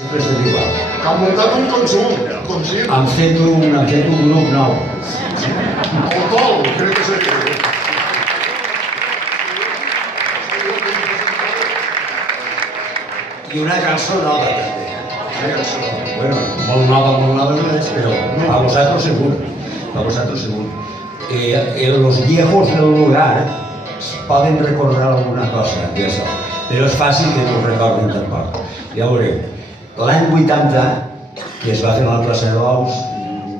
Sempre és igual. Que han muntat un consum. Han fet un grup nou. El Tol, crec que seria. I una cançó nova, també. Una cançó. Bueno, molt nova no és, però a vosaltres segur. A vosaltres segur. Los viejos del lugar poden recordar alguna cosa d'això, però és fàcil que no ho recordin tampoc. Ja veureu. L'any 80, que es va fer a la plaça de Bous,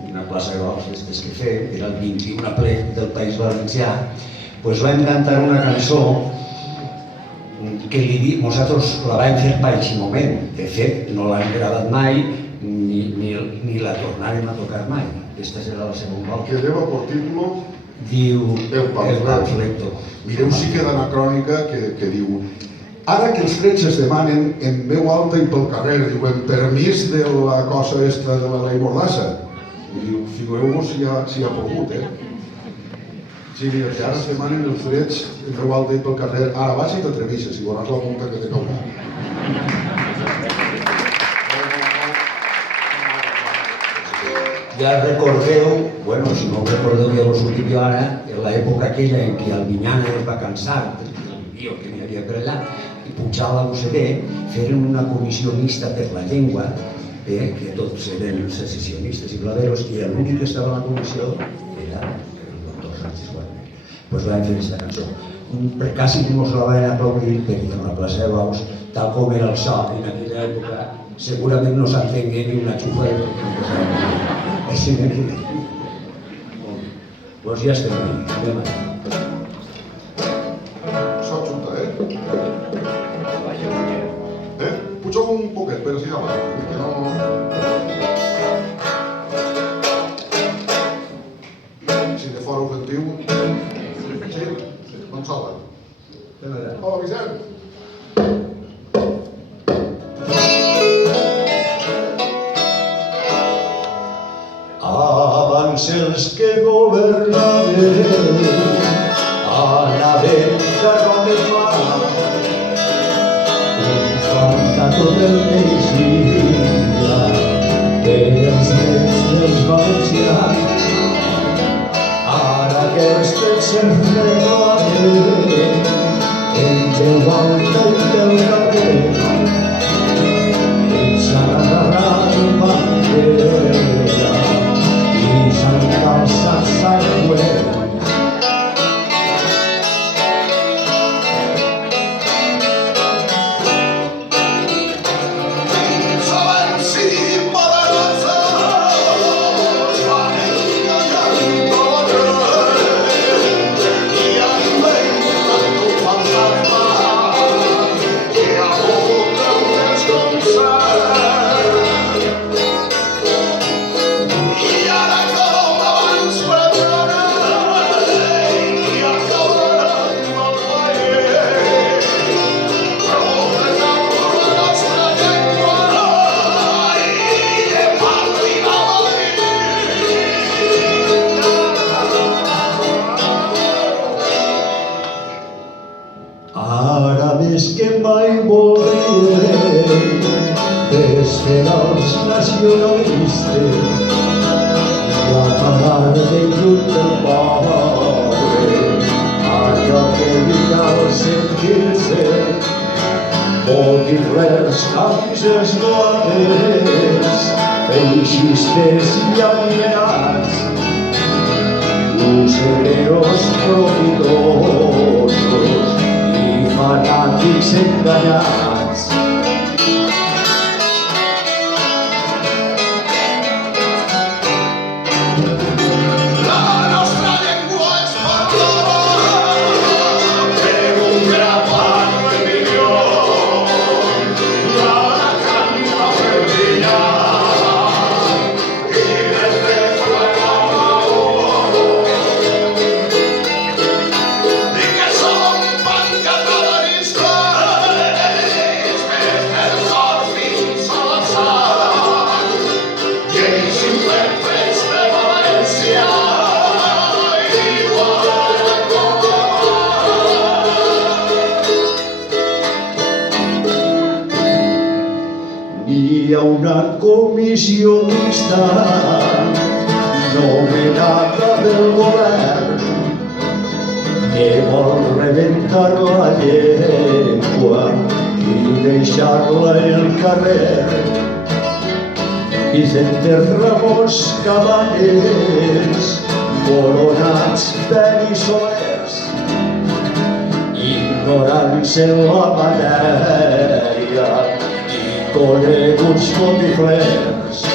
una plaça de Bous després que fem, era el 21 ple del País Valencià, doncs vam cantar una cançó que nosaltres la vam fer per aquest moment. De fet, no l'hem gravat mai ni la tornarem a tocar mai. Aquesta serà la segona volta. Que lleva per títol Diu El Pamfleto. Mireu si queda una crònica que diu: ara que els trets es demanen en veu alta i pel carrer, diu, en permís de la cosa esta de la llei Mordassa. I diu, figureu-vos si ha pogut, Sí, mira, que ara es demanen els drets en veu alta i pel carrer. Ara vas i t'atrevisses i veuràs la multa que te caurà. Ja recordeu, bueno, si no ho recordeu ja vos ho dic jo ara, en l'època aquella en què Albinyana es va cansar del lío que n'hi havia per allà i pujar a la UCD, feren una comissió mixta per la llengua, que tots eren secessionistes i blaveros, i l'únic que estava a la comissió era el doctor Sánchez Guarner. Doncs vam fer aquesta cançó. Quasi que mos la van aplaudir perquè en la plaça de Bous, tal com era el so en aquella època, segurament no s'entengué ni una xufa perquè no posava. Així que doncs ja estem aquí, anem allà. Això junta, Puja un poquet, però sí davant, que no... Si de fora ho sentiu... Sí? No em salva. Hola, Vicent! Abans els que governaven anaven carromes mar, un falta tot el meixilla dels nets dels valencians. Ara que els trets s'enredaven en veu alta i pel carrer, ells agarraran bandera i s'han calçat sargüent. Ara més que mai voldríem desfer els nacionalistes i apagar de lluny del poble allò que li cal sentir-se, botiflers, camises noves, feixistes i alienats, usureros profitosos i fanàtics enganyats. hi ha una comissió mixta nomenada del govern que vol rebentar la llengua i deixar-la al carrer. Vicente Ramos Cabanes, coronats perissolers, ignorants en la matèria i coneguts botiflers.